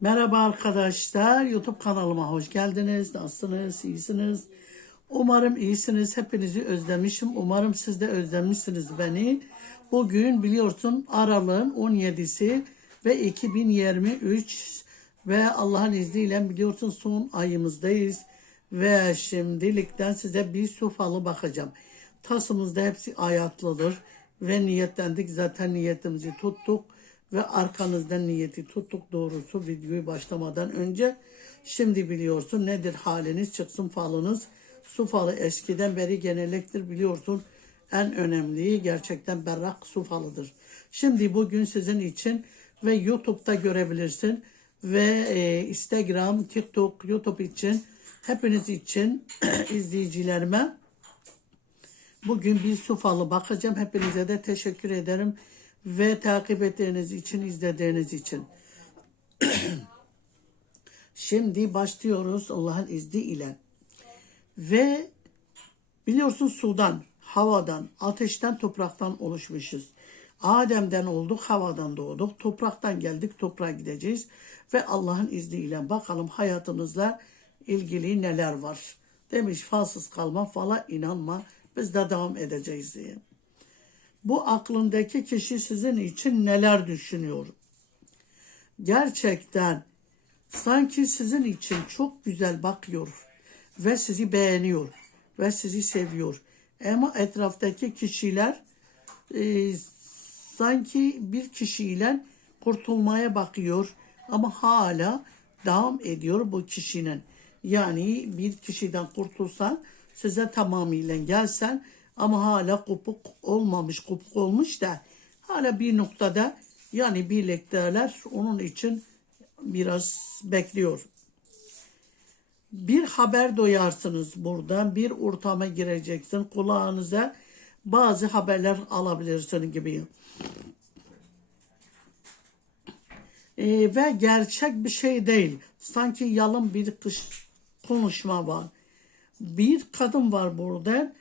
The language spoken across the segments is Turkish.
Merhaba arkadaşlar. YouTube kanalıma hoş geldiniz. Nasılsınız? İyisiniz? Umarım iyisiniz. Hepinizi özlemişim. Umarım siz de özlemişsiniz beni. Bugün biliyorsun Aralık'ın 17'si ve 2023 ve Allah'ın izniyle biliyorsun son ayımızdayız. Ve şimdilikten size bir su falı bakacağım. Tasımızda hepsi ayatlıdır ve niyetlendik. Zaten niyetimizi tuttuk ve arkanızdan niyeti tuttuk doğrusu videoyu başlamadan önce. Şimdi biliyorsun nedir haliniz çıksın falınız. Su falı eskiden beri genelliktir biliyorsun. En önemliyi gerçekten berrak su falıdır. Şimdi bugün sizin için ve YouTube'da görebilirsin ve e, Instagram, TikTok, YouTube için hepiniz için izleyicilerime Bugün bir su falı bakacağım. Hepinize de teşekkür ederim. Ve takip ettiğiniz için, izlediğiniz için. Şimdi başlıyoruz Allah'ın izniyle. Ve biliyorsun sudan, havadan, ateşten, topraktan oluşmuşuz. Adem'den olduk, havadan doğduk, topraktan geldik, toprağa gideceğiz. Ve Allah'ın izniyle bakalım hayatınızla ilgili neler var. Demiş falsız kalma, fala inanma. Biz de devam edeceğiz diye. Bu aklındaki kişi sizin için neler düşünüyor? Gerçekten sanki sizin için çok güzel bakıyor ve sizi beğeniyor ve sizi seviyor. Ama etraftaki kişiler e, sanki bir kişiyle kurtulmaya bakıyor ama hala devam ediyor bu kişinin. Yani bir kişiden kurtulsan size tamamıyla gelsen ama hala kopuk olmamış, kopuk olmuş da hala bir noktada yani birlikteler onun için biraz bekliyor. Bir haber duyarsınız buradan, bir ortama gireceksin, kulağınıza bazı haberler alabilirsin gibi. Ee, ve gerçek bir şey değil. Sanki yalın bir kış, konuşma var. Bir kadın var burada.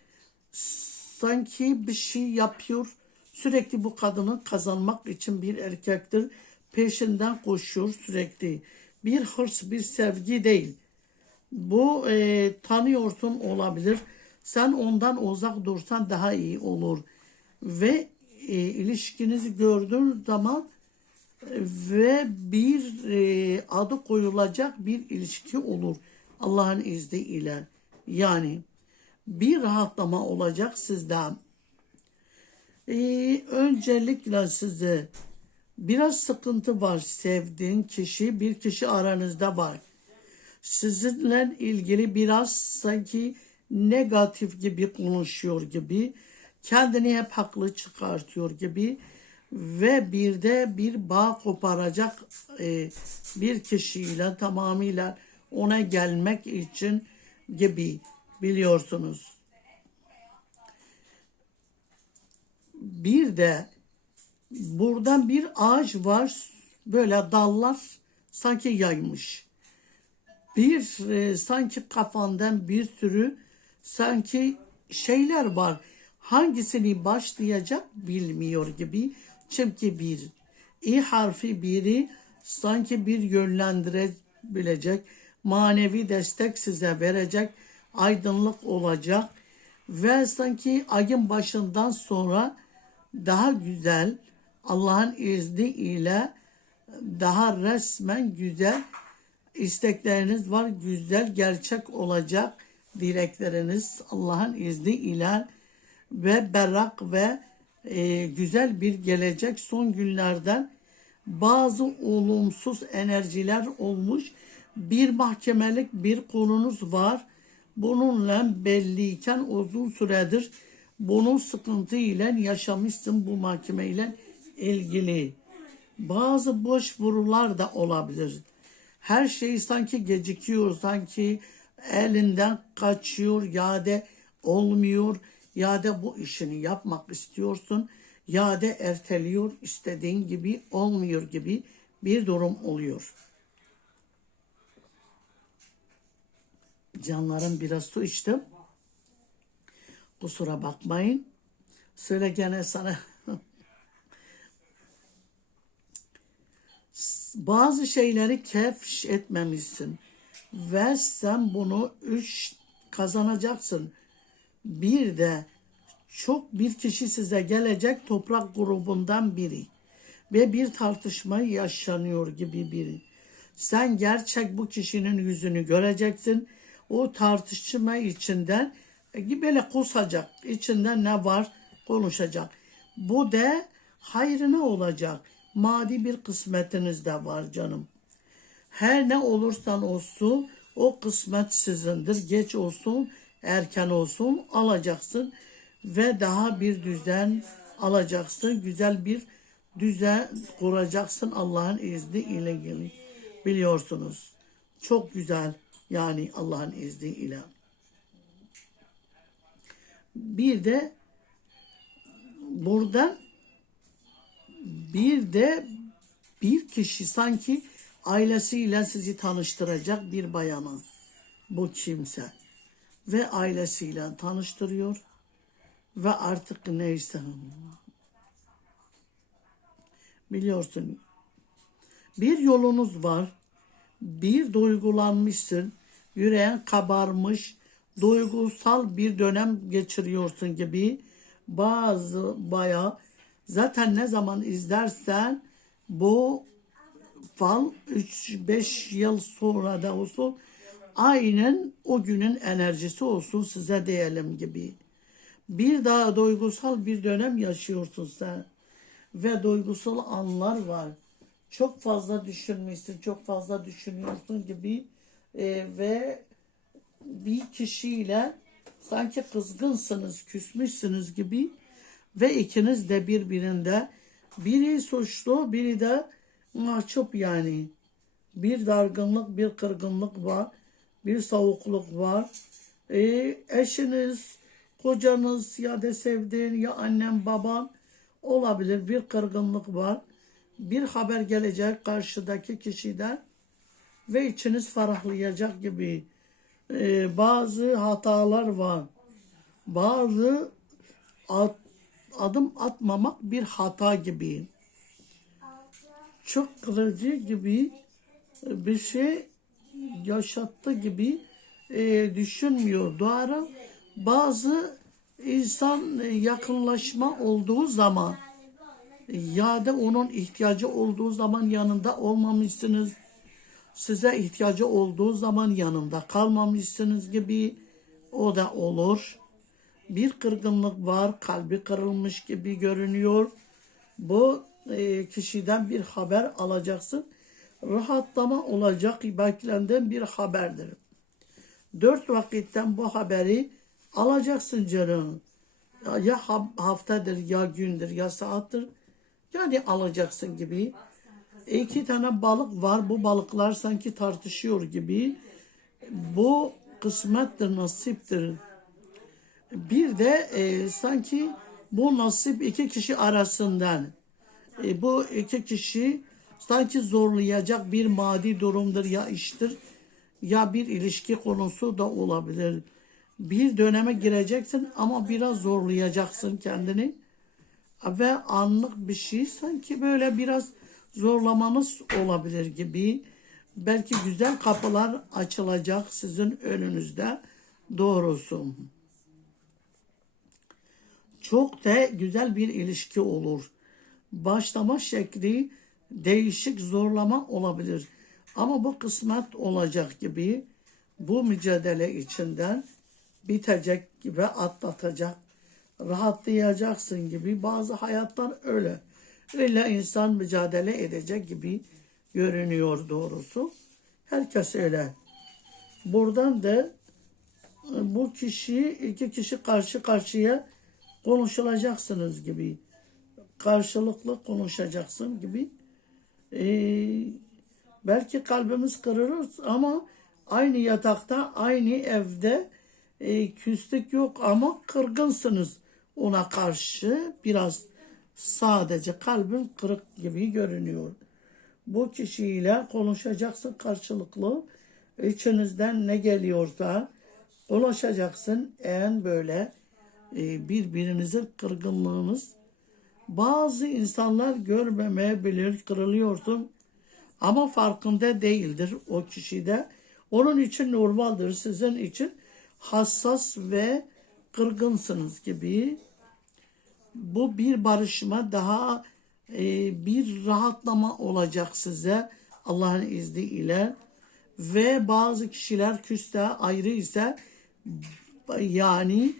Sanki bir şey yapıyor. Sürekli bu kadını kazanmak için bir erkektir. Peşinden koşuyor sürekli. Bir hırs, bir sevgi değil. Bu e, tanıyorsun olabilir. Sen ondan uzak dursan daha iyi olur. Ve e, ilişkinizi gördüğün zaman ve bir e, adı koyulacak bir ilişki olur. Allah'ın izniyle. Yani bir rahatlama olacak sizden. Ee, öncelikle size biraz sıkıntı var sevdiğin kişi bir kişi aranızda var. Sizinle ilgili biraz sanki negatif gibi konuşuyor gibi kendini hep haklı çıkartıyor gibi ve bir de bir bağ koparacak e, bir kişiyle tamamıyla ona gelmek için gibi biliyorsunuz. Bir de buradan bir ağaç var böyle dallar sanki yaymış. Bir e, sanki kafandan bir sürü sanki şeyler var. Hangisini başlayacak bilmiyor gibi. Çünkü bir i harfi biri sanki bir yönlendirebilecek manevi destek size verecek, aydınlık olacak ve sanki ayın başından sonra daha güzel Allah'ın izni ile daha resmen güzel istekleriniz var. Güzel gerçek olacak dilekleriniz Allah'ın izni ile ve berrak ve e, güzel bir gelecek son günlerden bazı olumsuz enerjiler olmuş bir mahkemelik bir konunuz var. Bununla belliyken uzun süredir bunun sıkıntı ile yaşamışsın bu mahkeme ile ilgili. Bazı boş vurular da olabilir. Her şey sanki gecikiyor, sanki elinden kaçıyor ya da olmuyor ya da bu işini yapmak istiyorsun ya da erteliyor istediğin gibi olmuyor gibi bir durum oluyor. Canlarım biraz su içtim. Kusura bakmayın. Söyle gene sana. bazı şeyleri kefş etmemişsin ve sen bunu üç kazanacaksın. Bir de çok bir kişi size gelecek toprak grubundan biri ve bir tartışma yaşanıyor gibi biri. Sen gerçek bu kişinin yüzünü göreceksin. O tartışma içinden e, böyle kusacak. İçinden ne var konuşacak. Bu da hayrına olacak. Maddi bir kısmetiniz de var canım. Her ne olursan olsun o kısmet sizindir. Geç olsun, erken olsun alacaksın ve daha bir düzen alacaksın. Güzel bir düzen kuracaksın Allah'ın izni ile gelin. Biliyorsunuz. Çok güzel yani Allah'ın izniyle. Bir de burada bir de bir kişi sanki ailesiyle sizi tanıştıracak bir bayana bu kimse. Ve ailesiyle tanıştırıyor. Ve artık neyse. Biliyorsun bir yolunuz var bir duygulanmışsın yüreğin kabarmış duygusal bir dönem geçiriyorsun gibi bazı bayağı zaten ne zaman izlersen bu fal 3-5 yıl sonra da olsun aynen o günün enerjisi olsun size diyelim gibi. Bir daha duygusal bir dönem yaşıyorsun sen ve duygusal anlar var. Çok fazla düşünmüşsün, çok fazla düşünüyorsun gibi e, ve bir kişiyle sanki kızgınsınız, küsmüşsünüz gibi ve ikiniz de birbirinde biri suçlu, biri de mahcup yani. Bir dargınlık, bir kırgınlık var, bir soğukluk var. E, eşiniz, kocanız ya da sevdiğin ya annem baban olabilir bir kırgınlık var. Bir haber gelecek karşıdaki kişiden ve içiniz ferahlayacak gibi e, bazı hatalar var. Bazı at, adım atmamak bir hata gibi. Çok kırıcı gibi bir şey yaşattı gibi e, düşünmüyor. Doğru bazı insan yakınlaşma olduğu zaman ya da onun ihtiyacı olduğu zaman yanında olmamışsınız. Size ihtiyacı olduğu zaman yanında kalmamışsınız gibi o da olur. Bir kırgınlık var, kalbi kırılmış gibi görünüyor. Bu e, kişiden bir haber alacaksın. Rahatlama olacak beklenen bir haberdir. Dört vakitten bu haberi alacaksın canım. Ya haftadır, ya gündür, ya saattir. Yani alacaksın gibi. İki tane balık var. Bu balıklar sanki tartışıyor gibi. Bu kısmettir, nasiptir. Bir de e, sanki bu nasip iki kişi arasından. E, bu iki kişi sanki zorlayacak bir maddi durumdur ya iştir ya bir ilişki konusu da olabilir. Bir döneme gireceksin ama biraz zorlayacaksın kendini. Ve anlık bir şey sanki böyle biraz zorlamanız olabilir gibi. Belki güzel kapılar açılacak sizin önünüzde doğrusu. Çok da güzel bir ilişki olur. Başlama şekli değişik zorlama olabilir. Ama bu kısmet olacak gibi bu mücadele içinden bitecek gibi atlatacak, rahatlayacaksın gibi bazı hayatlar öyle. Öyle insan mücadele edecek gibi görünüyor doğrusu. Herkes öyle. Buradan da e, bu kişi iki kişi karşı karşıya konuşulacaksınız gibi. Karşılıklı konuşacaksın gibi. Ee, belki kalbimiz kırılır ama aynı yatakta, aynı evde e, küslük yok ama kırgınsınız ona karşı biraz sadece kalbin kırık gibi görünüyor. Bu kişiyle konuşacaksın karşılıklı. İçinizden ne geliyorsa konuşacaksın. En böyle e, birbirinizin kırgınlığınız bazı insanlar görmemeyebilir, kırılıyorsun. Ama farkında değildir o kişi de. Onun için normaldir. Sizin için hassas ve kırgınsınız gibi. Bu bir barışma daha e, bir rahatlama olacak size Allah'ın izniyle. Ve bazı kişiler küste ayrı ise yani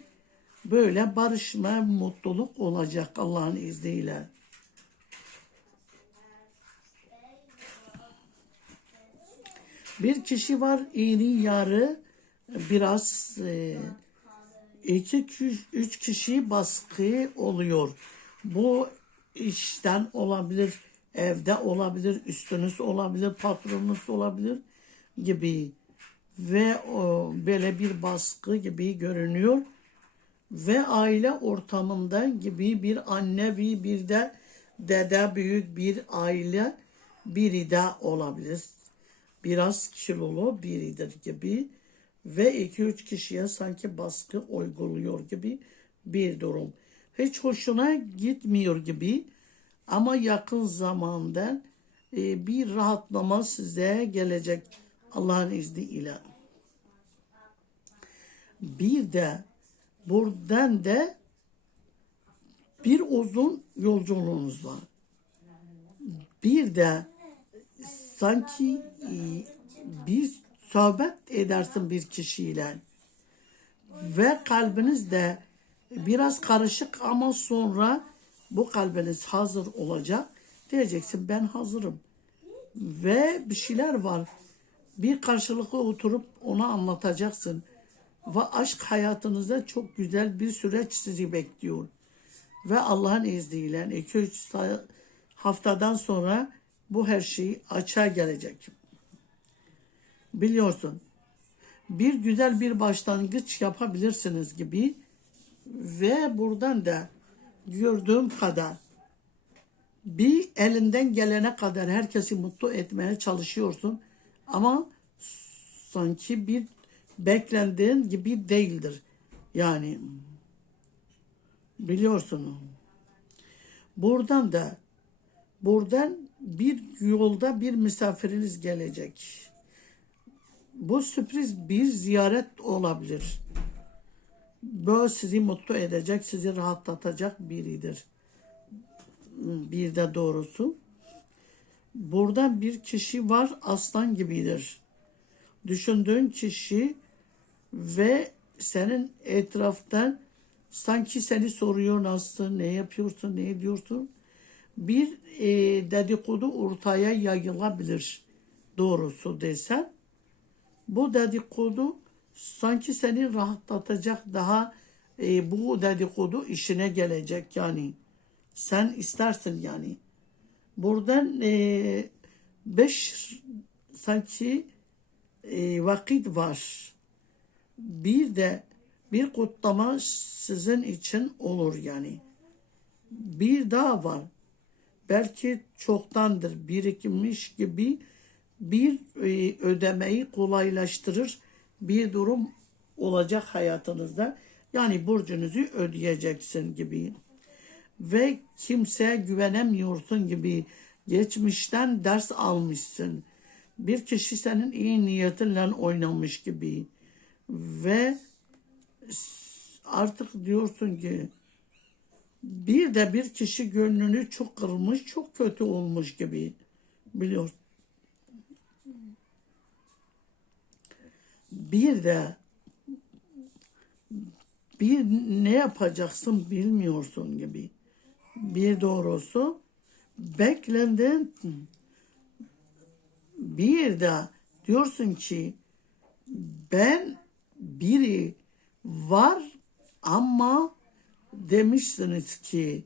böyle barışma, mutluluk olacak Allah'ın izniyle. Bir kişi var iyinin yarı biraz e, iki üç kişi baskı oluyor. Bu işten olabilir, evde olabilir, üstünüz olabilir, patronunuz olabilir gibi ve o böyle bir baskı gibi görünüyor ve aile ortamında gibi bir anne bir bir de dede büyük bir aile biri de olabilir. Biraz kilolu biridir gibi ve iki üç kişiye sanki baskı uyguluyor gibi bir durum. Hiç hoşuna gitmiyor gibi ama yakın zamanda e, bir rahatlama size gelecek Allah'ın izniyle. Bir de buradan da bir uzun yolculuğunuz var. Bir de sanki e, bir sohbet edersin bir kişiyle ve kalbiniz de biraz karışık ama sonra bu kalbiniz hazır olacak. Diyeceksin ben hazırım. Ve bir şeyler var. Bir karşılıklı oturup ona anlatacaksın. Ve aşk hayatınızda çok güzel bir süreç sizi bekliyor. Ve Allah'ın izniyle 2-3 haftadan sonra bu her şey açığa gelecek. Biliyorsun. Bir güzel bir başlangıç yapabilirsiniz gibi ve buradan da gördüğüm kadar bir elinden gelene kadar herkesi mutlu etmeye çalışıyorsun ama sanki bir beklendiğin gibi değildir. Yani biliyorsun. Buradan da buradan bir yolda bir misafiriniz gelecek. Bu sürpriz bir ziyaret olabilir. Bu sizi mutlu edecek, sizi rahatlatacak biridir. Bir de doğrusu. Buradan bir kişi var aslan gibidir. Düşündüğün kişi ve senin etraftan sanki seni soruyor nasılsın, ne yapıyorsun, ne ediyorsun. Bir e, dedikodu ortaya yayılabilir doğrusu desen. Bu dedikodu sanki seni rahatlatacak daha e, bu dedikodu işine gelecek yani. Sen istersin yani. Buradan e, beş sanki e, vakit var. Bir de bir kutlama sizin için olur yani. Bir daha var. Belki çoktandır birikmiş gibi bir e, ödemeyi kolaylaştırır bir durum olacak hayatınızda. Yani borcunuzu ödeyeceksin gibi. Ve kimseye güvenemiyorsun gibi geçmişten ders almışsın. Bir kişi senin iyi niyetinle oynamış gibi. Ve artık diyorsun ki bir de bir kişi gönlünü çok kırmış, çok kötü olmuş gibi biliyorsun. Bir de bir ne yapacaksın bilmiyorsun gibi. Bir doğrusu beklendin. Bir de diyorsun ki ben biri var ama demişsiniz ki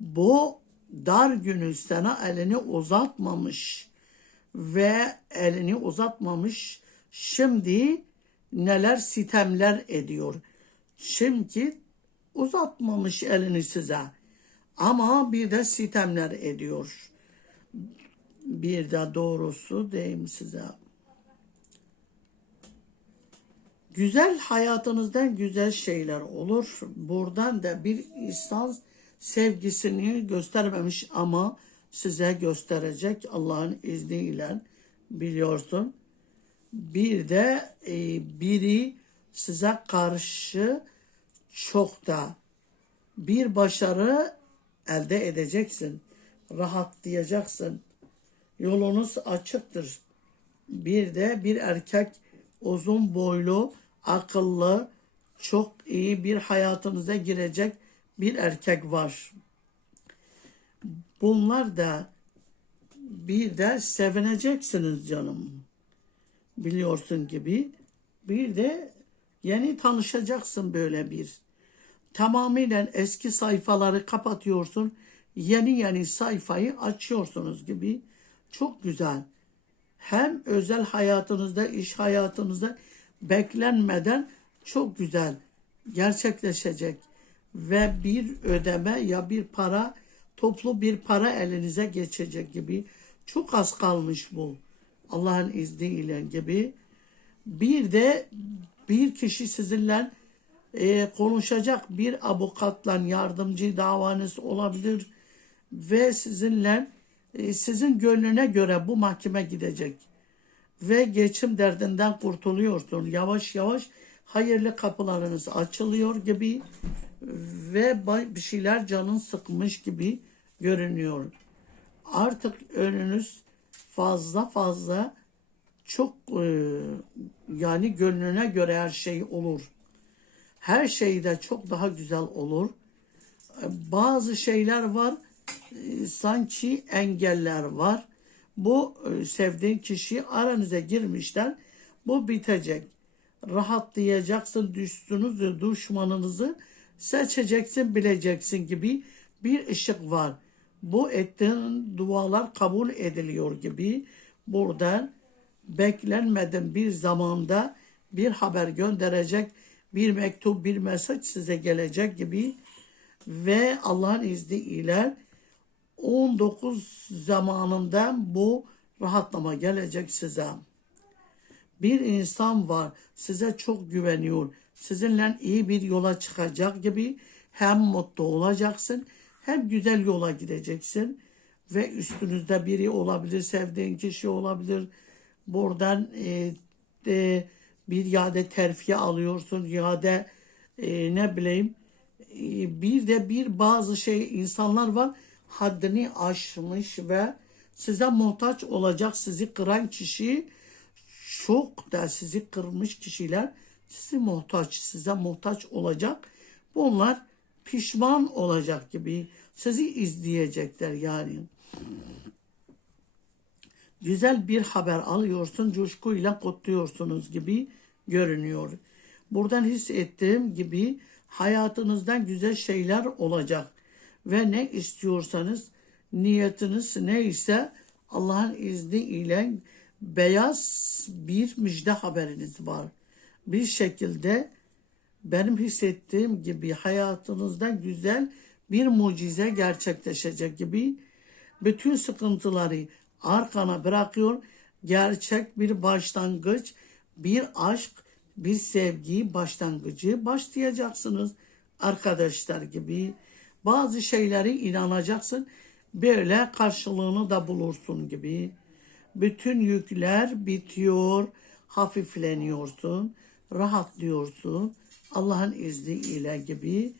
bu dar günü sana elini uzatmamış ve elini uzatmamış şimdi neler sitemler ediyor. Şimdi uzatmamış elini size ama bir de sitemler ediyor. Bir de doğrusu diyeyim size. Güzel hayatınızdan güzel şeyler olur. Buradan da bir insan sevgisini göstermemiş ama size gösterecek Allah'ın izniyle biliyorsun. Bir de e, biri size karşı çok da bir başarı elde edeceksin. Rahatlayacaksın. Yolunuz açıktır. Bir de bir erkek uzun boylu, akıllı, çok iyi bir hayatınıza girecek bir erkek var. Bunlar da bir de sevineceksiniz canım. Biliyorsun gibi. Bir de yeni tanışacaksın böyle bir. Tamamıyla eski sayfaları kapatıyorsun. Yeni yeni sayfayı açıyorsunuz gibi. Çok güzel. Hem özel hayatınızda, iş hayatınızda beklenmeden çok güzel gerçekleşecek ve bir ödeme ya bir para toplu bir para elinize geçecek gibi çok az kalmış bu Allah'ın izniyle gibi. Bir de bir kişi sizinle e, konuşacak bir avukatla yardımcı davanız olabilir ve sizinle e, sizin gönlüne göre bu mahkeme gidecek. Ve geçim derdinden kurtuluyorsun. Yavaş yavaş hayırlı kapılarınız açılıyor gibi ve bir şeyler canın sıkmış gibi görünüyor. Artık önünüz fazla fazla çok e, yani gönlüne göre her şey olur. Her şey de çok daha güzel olur. E, Bazı şeyler var e, sanki engeller var. Bu e, sevdiğin kişi aranıza girmişler. Bu bitecek rahatlayacaksın, düştünüz düşmanınızı seçeceksin, bileceksin gibi bir ışık var. Bu ettiğin dualar kabul ediliyor gibi buradan beklenmeden bir zamanda bir haber gönderecek, bir mektup, bir mesaj size gelecek gibi ve Allah'ın izniyle 19 zamanından bu rahatlama gelecek size bir insan var size çok güveniyor. Sizinle iyi bir yola çıkacak gibi hem mutlu olacaksın hem güzel yola gideceksin. Ve üstünüzde biri olabilir, sevdiğin kişi olabilir. Buradan e, de bir yade terfiye alıyorsun, yade e, ne bileyim e, bir de bir bazı şey insanlar var haddini aşmış ve size muhtaç olacak sizi kıran kişi çok da sizi kırmış kişiler sizi muhtaç, size muhtaç olacak. Bunlar pişman olacak gibi sizi izleyecekler yani. Güzel bir haber alıyorsun, coşkuyla kutluyorsunuz gibi görünüyor. Buradan hissettiğim gibi hayatınızdan güzel şeyler olacak. Ve ne istiyorsanız niyetiniz neyse Allah'ın izniyle beyaz bir müjde haberiniz var. Bir şekilde benim hissettiğim gibi hayatınızda güzel bir mucize gerçekleşecek gibi bütün sıkıntıları arkana bırakıyor. Gerçek bir başlangıç, bir aşk, bir sevgi başlangıcı başlayacaksınız arkadaşlar gibi. Bazı şeyleri inanacaksın, böyle karşılığını da bulursun gibi bütün yükler bitiyor, hafifleniyorsun, rahatlıyorsun. Allah'ın izniyle gibi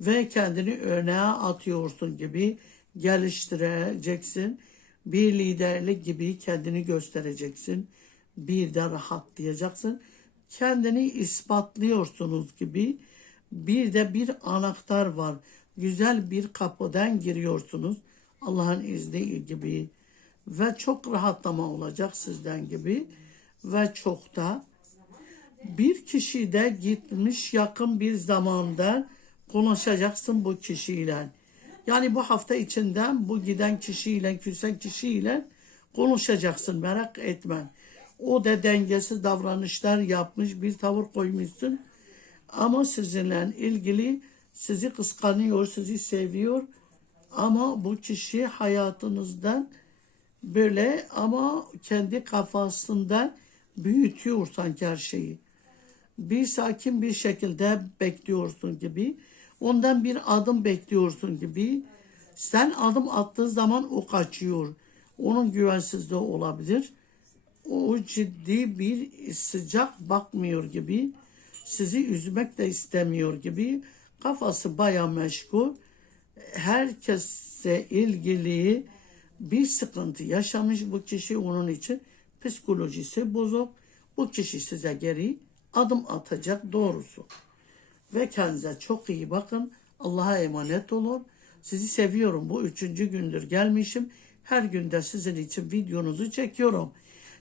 ve kendini öne atıyorsun gibi geliştireceksin. Bir liderlik gibi kendini göstereceksin. Bir de rahatlayacaksın. Kendini ispatlıyorsunuz gibi bir de bir anahtar var. Güzel bir kapıdan giriyorsunuz. Allah'ın izni gibi ve çok rahatlama olacak sizden gibi ve çok da bir kişi de gitmiş yakın bir zamanda konuşacaksın bu kişiyle. Yani bu hafta içinden bu giden kişiyle, küsen kişiyle konuşacaksın merak etme. O da dengesiz davranışlar yapmış, bir tavır koymuşsun. Ama sizinle ilgili sizi kıskanıyor, sizi seviyor. Ama bu kişi hayatınızdan böyle ama kendi kafasında büyütüyor sanki her şeyi. Bir sakin bir şekilde bekliyorsun gibi. Ondan bir adım bekliyorsun gibi. Sen adım attığın zaman o kaçıyor. Onun güvensizliği olabilir. O ciddi bir sıcak bakmıyor gibi. Sizi üzmek de istemiyor gibi. Kafası baya meşgul. Herkese ilgili bir sıkıntı yaşamış bu kişi onun için psikolojisi bozuk. Bu kişi size geri adım atacak doğrusu. Ve kendinize çok iyi bakın. Allah'a emanet olun. Sizi seviyorum. Bu üçüncü gündür gelmişim. Her günde sizin için videonuzu çekiyorum.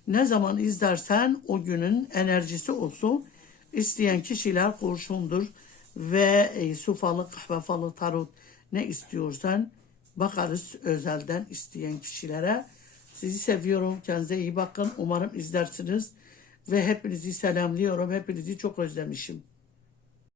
Ne zaman izlersen o günün enerjisi olsun. İsteyen kişiler kurşundur ve e, su falı, kahve falı, tarot ne istiyorsan bakarız özelden isteyen kişilere. Sizi seviyorum. Kendinize iyi bakın. Umarım izlersiniz. Ve hepinizi selamlıyorum. Hepinizi çok özlemişim.